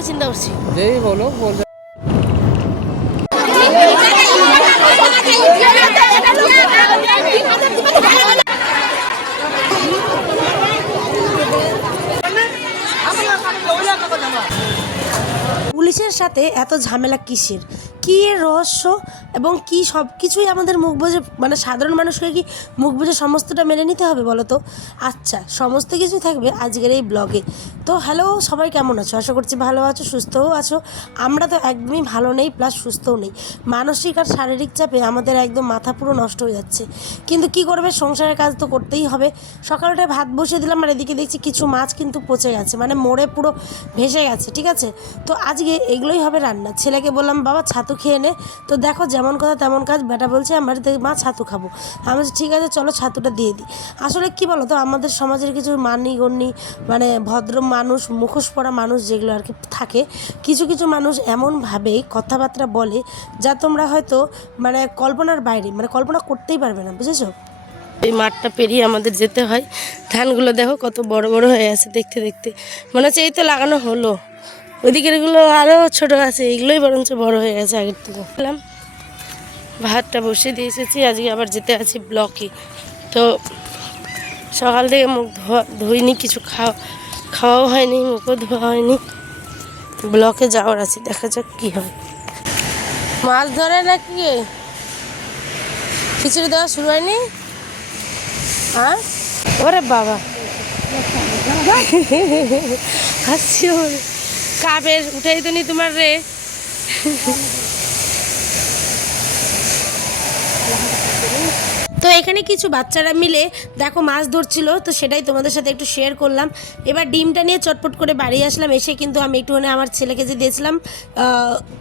ওটাই চিন্তা করছি। যেই বলো বলতে পুলিশের সাথে এত ঝামেলা কিসের, কী এর রহস্য এবং কি সব কিছুই আমাদের মুখ বুঝে, মানে সাধারণ মানুষকে কি মুখ বুঝে সমস্তটা মেনে নিতে হবে বলো তো? আচ্ছা, সমস্ত কিছু থাকবে আজকের এই ব্লগে। তো হ্যালো, সবাই কেমন আছো? আশা করছি ভালো আছো, সুস্থও আছো। আমরা তো একদমই ভালো নেই, প্লাস সুস্থও নেই। মানসিক আর শারীরিক চাপে আমাদের একদম মাথা পুরো নষ্ট হয়ে যাচ্ছে। কিন্তু কি করবে, সংসারের কাজ তো করতেই হবে। সকালটায় ভাত বসিয়ে দিলাম, আর এদিকে দেখছি কিছু মাছ কিন্তু পচে গেছে, মানে মরে পুরো ভেসে গেছে। ঠিক আছে, তো আজকে এগুলোই হবে রান্না। ছেলেকে বললাম বাবা ছাতু খেয়ে নে, তো দেখো যেমন কথা তেমন কাজ। বেটা বলছে আমার মা ছাতু খাবো। আমি বলছি ঠিক আছে চলো ছাতুটা দিয়ে দিই। আসলে কি বলো তো, আমাদের সমাজের কিছু মানি গণ্যি, মানে ভদ্র মানুষ, মুখোশ পরা মানুষ যেগুলো আর কি থাকে, কিছু কিছু মানুষ এমনভাবে কথাবার্তা বলে যা তোমরা হয়তো মানে কল্পনার বাইরে, মানে কল্পনা করতেই পারবে না, বুঝেছো? এই মাঠটা পেরিয়ে আমাদের যেতে হয়। ধানগুলো দেখো কত বড় বড় হয়ে আছে, দেখতে দেখতে মনে হচ্ছে এই তো লাগানো হলো। ওইদিকের এগুলো আরও ছোটো আছে, এগুলোই বরঞ্চ বড় হয়ে গেছে আগের থেকে। বললাম ভাতটা বসিয়ে দিয়ে এসেছি, আজকে আবার যেতে আছি ব্লকে। তো সকাল থেকে মুখ ধুইনি, কিছু খাওয়াও হয়নি, মুখও ধোয়া হয়নি। ব্লকে যাওয়ার আছে, দেখা যাক কী হয়। মাছ ধরে নাকি খিচুড়ি দেওয়া শুরু হয়নি? হ্যাঁ, ওরে বাবা হাসছি, কাবের উঠাই তো নি তোমার রে। তো এখানে কিছু বাচ্চারা মিলে দেখো মাছ ধরছিল, তো সেটাই তোমাদের সাথে একটু শেয়ার করলাম। এবার ডিমটা নিয়ে চটপট করে বাড়ি আসলাম। এসে কিন্তু আমি একটুখানি আমার ছেলেকে যে দিয়েছিলাম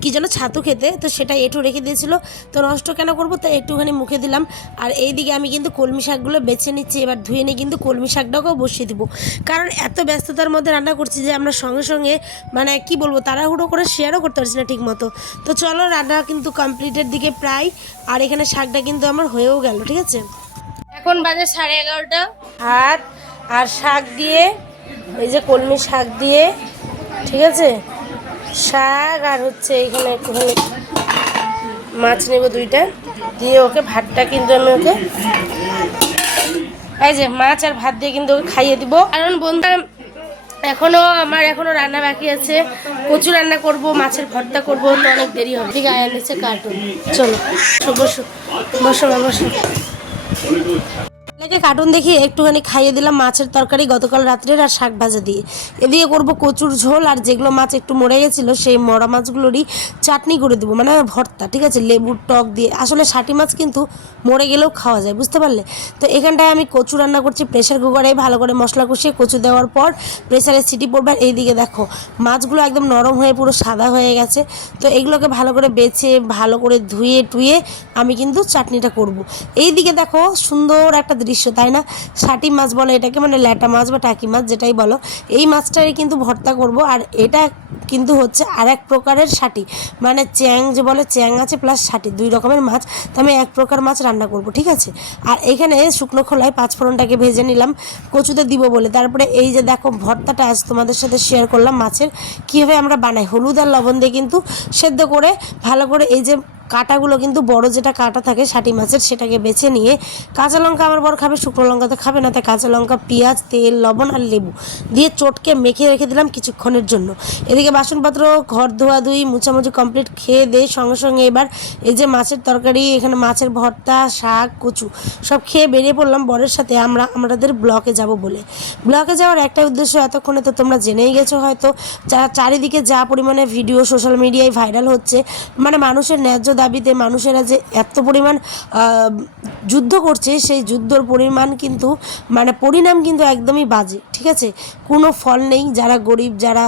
কি যেন ছাতু খেতে, তো সেটাই একটু রেখে দিয়েছিল, তো নষ্ট কেন করবো, তাই একটুখানি মুখে দিলাম। আর এইদিকে আমি কিন্তু কলমি শাকগুলো বেছে নিচ্ছি। এবার ধুয়ে নিয়ে কিন্তু কলমি শাকটাকেও বসিয়ে দিব, কারণ এত ব্যস্ততার মধ্যে রান্না করছি যে আমরা সঙ্গে সঙ্গে মানে কি বলবো তাড়াহুড়ো করে শেয়ারও করতে পারছি না ঠিক মতো। তো চলো, রান্না কিন্তু কমপ্লিটের দিকে প্রায়। আর এখানে শাকটা কিন্তু আমার হয়েও গেল। ঠিক আছে, এখন বাজে 11:30। ভাত আর শাক দিয়ে, এই যে কলমি শাক দিয়ে, ঠিক আছে, শাক আর হচ্ছে এইখানে একটুখানি মাছ নেব দুইটা দিয়ে, ওকে ভাতটা কিন্তু আমি ওকে এই যে মাছ আর ভাত দিয়ে কিন্তু ওকে খাইয়ে দিব। কারণ বন্ধুরা এখনো রান্না বাকি আছে, কচু রান্না করব, মাছের ভর্তা করব, তো অনেক দেরি হবে। ঠিক আছে, নিচে কার্টুন, চলো বসো বসো বসো। ছেলেকে কার্টুন দেখিয়ে একটুখানি খাইয়ে দিলাম মাছের তরকারি গতকাল রাত্রের, আর শাক ভাজা দিয়ে। এদিকে করবো কচুর ঝোল, আর যেগুলো মাছ একটু মরে গেছিলো সেই মরা মাছগুলোরই চাটনি করে দেবো, মানে ভর্তা। ঠিক আছে, লেবুর টক দিয়ে। আসলে ষাটি মাছ কিন্তু মরে গেলেও খাওয়া যায়, বুঝতে পারলে? তো এখানটায় আমি কচু রান্না করছি প্রেশার কুকারে, ভালো করে মশলা কষিয়ে কচু দেওয়ার পর প্রেশারে সিটি পড়বে। আর এইদিকে দেখো মাছগুলো একদম নরম হয়ে পুরো সাদা হয়ে গেছে। তো এগুলোকে ভালো করে বেছে ভালো করে ধুয়ে টুয়ে আমি কিন্তু চাটনিটা করব। এইদিকে দেখো সুন্দর একটা দৃশ্য, তাই না? ষাটি মাছ বলে এটাকে, মানে ল্যাটা মাছ বা টাকি মাছ যেটাই বলো, এই মাছটাই কিন্তু ভর্তা করব। আর এটা কিন্তু হচ্ছে আর এক প্রকারের ষাটি, মানে চ্যাং যে বলে, চ্যাং আছে প্লাস ষাটি, দুই রকমের মাছ। তো আমি এক প্রকার মাছ রান্না করব, ঠিক আছে। আর এখানে শুকনো খোলায় পাঁচফোড়নটাকে ভেজে নিলাম কচুতে দিব বলে। তারপরে এই যে দেখো ভর্তাটা আজ তোমাদের সাথে শেয়ার করলাম মাছের, কীভাবে আমরা বানাই। হলুদ আর লবণ দিয়ে কিন্তু সেদ্ধ করে ভালো করে, এই যে কাঁটাগুলো কিন্তু বড় যেটা কাঁটা থাকে ষাটি মাছের, সেটাকে বেছে নিয়ে, কাঁচা লঙ্কা আমার বর খাবে, শুকনো লঙ্কা তো খাবে না, তাই কাঁচা লঙ্কা, পেঁয়াজ, তেল, লবণ আর লেবু দিয়ে চটকে মেখে রেখে দিলাম কিছুক্ষণের জন্য। এদিকে বাসনপত্র, ঘর ধোয়াধুয়ি, মুছামুছি কমপ্লিট, খেয়ে দিয়ে সঙ্গে সঙ্গে এবার এই যে মাছের তরকারি, এখানে মাছের ভর্তা, শাক, কচু সব খেয়ে বেরিয়ে পড়লাম বরের সাথে আমাদের ব্লকে যাব বলে। ব্লকে যাওয়ার একটাই উদ্দেশ্য, এতক্ষণে তো তোমরা জেনেই গেছো হয়তো, চারিদিকে যা পরিমাণে ভিডিও সোশ্যাল মিডিয়ায় ভাইরাল হচ্ছে, মানে মানুষের ন্যায্য দাবিতে মানুষেরা যে এত পরিমাণ যুদ্ধ করছে, সেই যুদ্ধর পরিমাণ কিন্তু মানে পরিণাম কিন্তু একদমই বাজে। ঠিক আছে, কোনো ফল নেই। যারা গরিব, যারা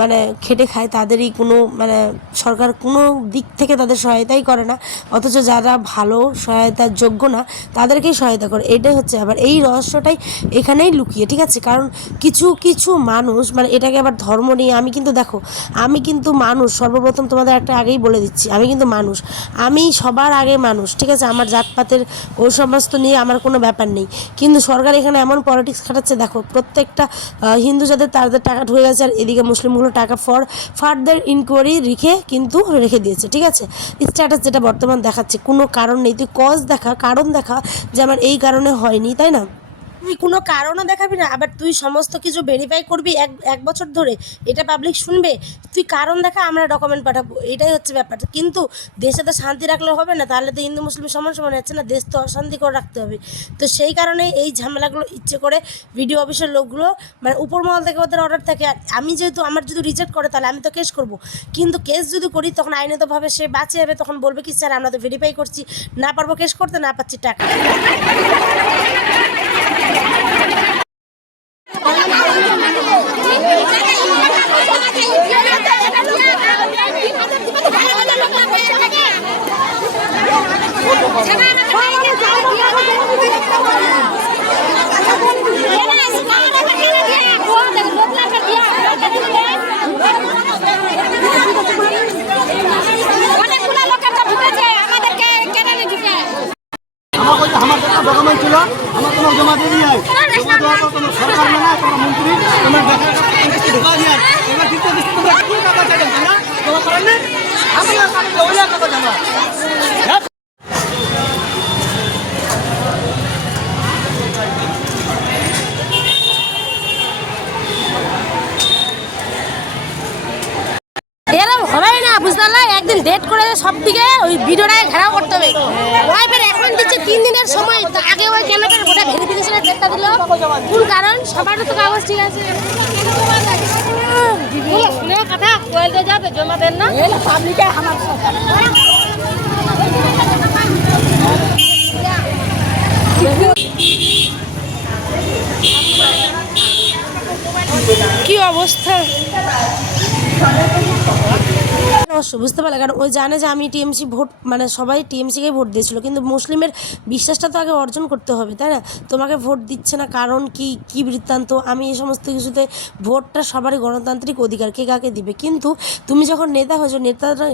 মানে খেটে খায়, তাদেরই কোনো মানে সরকার কোনো দিক থেকে তাদের সহায়তাই করে না, অথচ যারা ভালো সহায়তার যোগ্য না তাদেরকেই সহায়তা করে। এটাই হচ্ছে আবার এই রহস্যটাই এখানেই লুকিয়ে। ঠিক আছে, কারণ কিছু কিছু মানুষ, মানে এটাকে আবার ধর্ম নিয়ে, আমি কিন্তু দেখো আমি কিন্তু মানুষ, সর্বপ্রথম তোমাদের একটা আগেই বলে দিচ্ছি, আমি কিন্তু মানুষ। মানুষ, আমি সবার আগে মানুষ, ঠিক আছে? আমার জাতপাতের ওই সমস্ত নিয়ে আমার কোনো ব্যাপার নেই। কিন্তু সরকার এখানে এমন পলিটিক্স খাটাচ্ছে, দেখো প্রত্যেকটা হিন্দু যাদের তাদের টাকা ঢুকে গেছে, আর এদিকে মুসলিমগুলো টাকা ফার্দার ইনকোয়ারি রেখে দিয়েছে, ঠিক আছে? স্ট্যাটাস যেটা বর্তমান দেখাচ্ছে, কোনো কারণ নেই। তুই কজ দেখা, কারণ দেখা যে আমার এই কারণে হয়নি, তাই না? তুই কোনো কারণও দেখাবি না, আবার তুই সমস্ত কিছু ভেরিফাই করবি এক এক বছর ধরে, এটা পাবলিক শুনবে। তুই কারণ দেখা, আমরা ডকুমেন্ট পাঠাবো, এটাই হচ্ছে ব্যাপার। কিন্তু দেশে তো শান্তি রাখলে হবে না, তাহলে তো হিন্দু মুসলিম সমান সমান হচ্ছে না, দেশ তো অশান্তি করে রাখতে হবে। তো সেই কারণেই এই ঝামেলাগুলো ইচ্ছে করে ভিডিও অফিসের লোকগুলো, মানে উপর মহল থেকে ওদের অর্ডার থাকে। আর আমি যেহেতু, আমার যদি রিজেক্ট করে তাহলে আমি তো কেস করব, কিন্তু কেস যদি করি তখন আইনতভাবে সে বাঁচে যাবে, তখন বলবে কি স্যার আমরা তো ভেরিফাই করছি, না পারবো কেস করতে, না পাচ্ছি টাকা। আমার কাছে ডকুমেন্ট ছিল, আমার তোমার জমা দিয়ে দিয়ে জমা দেওয়ার পর তোমার সরকার মানে তোমার মন্ত্রী তোমার দেখা ঢোকা দিয়ে এবার কিন্তু তোমরা কি টাকা চাইছেন না জমা করেন না, আমি ওই টাকা জমা এরকম হবেই না, বুঝতে পারলে? একদিন ডেট করে সব দিকে ওই ভিডিওটাকে ঘেরাও করতে হবে। ওয়াইফের এখন দিচ্ছে 3 দিনের সময়, তো আগে ওই কেন করে ওটা ভেরিফিকেশনের ডেটটা দিল, কোন কারণ? সবারও তো কাগজ ঠিক আছে। শুনে কথা কইলে যাবে, জমা দেন না পাবলিকে আমার কি অবস্থা! অবশ্যই বুঝতে পারলে, কারণ ওই জানে যে আমি টিএমসি ভোট, মানে সবাই টিএমসিকেই ভোট দিয়েছিল, কিন্তু মুসলিমের বিশ্বাসটা তো আগে অর্জন করতে হবে, তাই না? তোমাকে ভোট দিচ্ছে না কারণ কি, কি বৃত্তান্ত? আমি এই সমস্ত কিছুতে, ভোটটা সবারই গণতান্ত্রিক অধিকার, কে কাকে দিবে। কিন্তু তুমি যখন নেতা হয়েছো,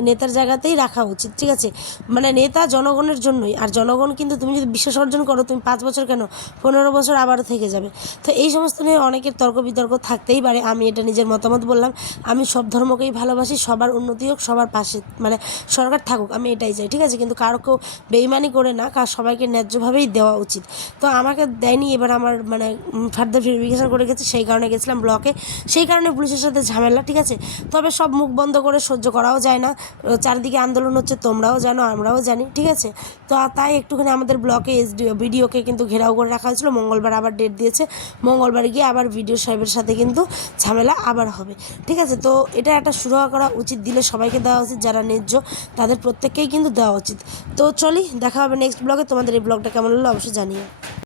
নেতার জায়গাতেই রাখা উচিত, ঠিক আছে? মানে নেতা জনগণের জন্যই, আর জনগণ কিন্তু তুমি যদি বিশ্বাস অর্জন করো, তুমি 5 বছর কেন 15 বছর আবারও থেকে যাবে। তো এই সমস্ত নিয়ে অনেকের তর্ক বিতর্ক থাকতেই পারে, আমি এটা নিজের মতামত বললাম। আমি সব ধর্মকেই ভালোবাসি, সবার উন্নতি হোক, সবার পাশে মানে সরকার থাকুক, আমি এটাই চাই, ঠিক আছে? কিন্তু কারোকেও বেইমানি করে না, সবাইকে ন্যায্যভাবেই দেওয়া উচিত। তো আমাকে দেয়নি, এবার আমার মানে ফার্দার ভেরিফিকেশন করে গেছে, সেই কারণে গেছিলাম ব্লকে, সেই কারণে পুলিশের সাথে ঝামেলা, ঠিক আছে? তবে সব মুখ বন্ধ করে সহ্য করাও যায় না, চারিদিকে আন্দোলন হচ্ছে, তোমরাও জানো আমরাও জানি, ঠিক আছে? তো তাই একটুখানি আমাদের ব্লকে বিডিওকে কিন্তু ঘেরাও করে রাখা হয়েছিল। মঙ্গলবার আবার ডেট দিয়েছে, মঙ্গলবার গিয়ে আবার বিডিও সাহেবের সাথে কিন্তু ঝামেলা আবার হবে, ঠিক আছে? তো এটা একটা সুরাহা করা উচিত, দিলে সবাইকে দেওয়া উচিত, যারা ন্যায্য তাদের প্রত্যেককেই কিন্তু দেওয়া উচিত। তো চলি, দেখা হবে নেক্সট ব্লগে। তোমাদের এই ব্লগটা কেমন হলো অবশ্যই জানিও।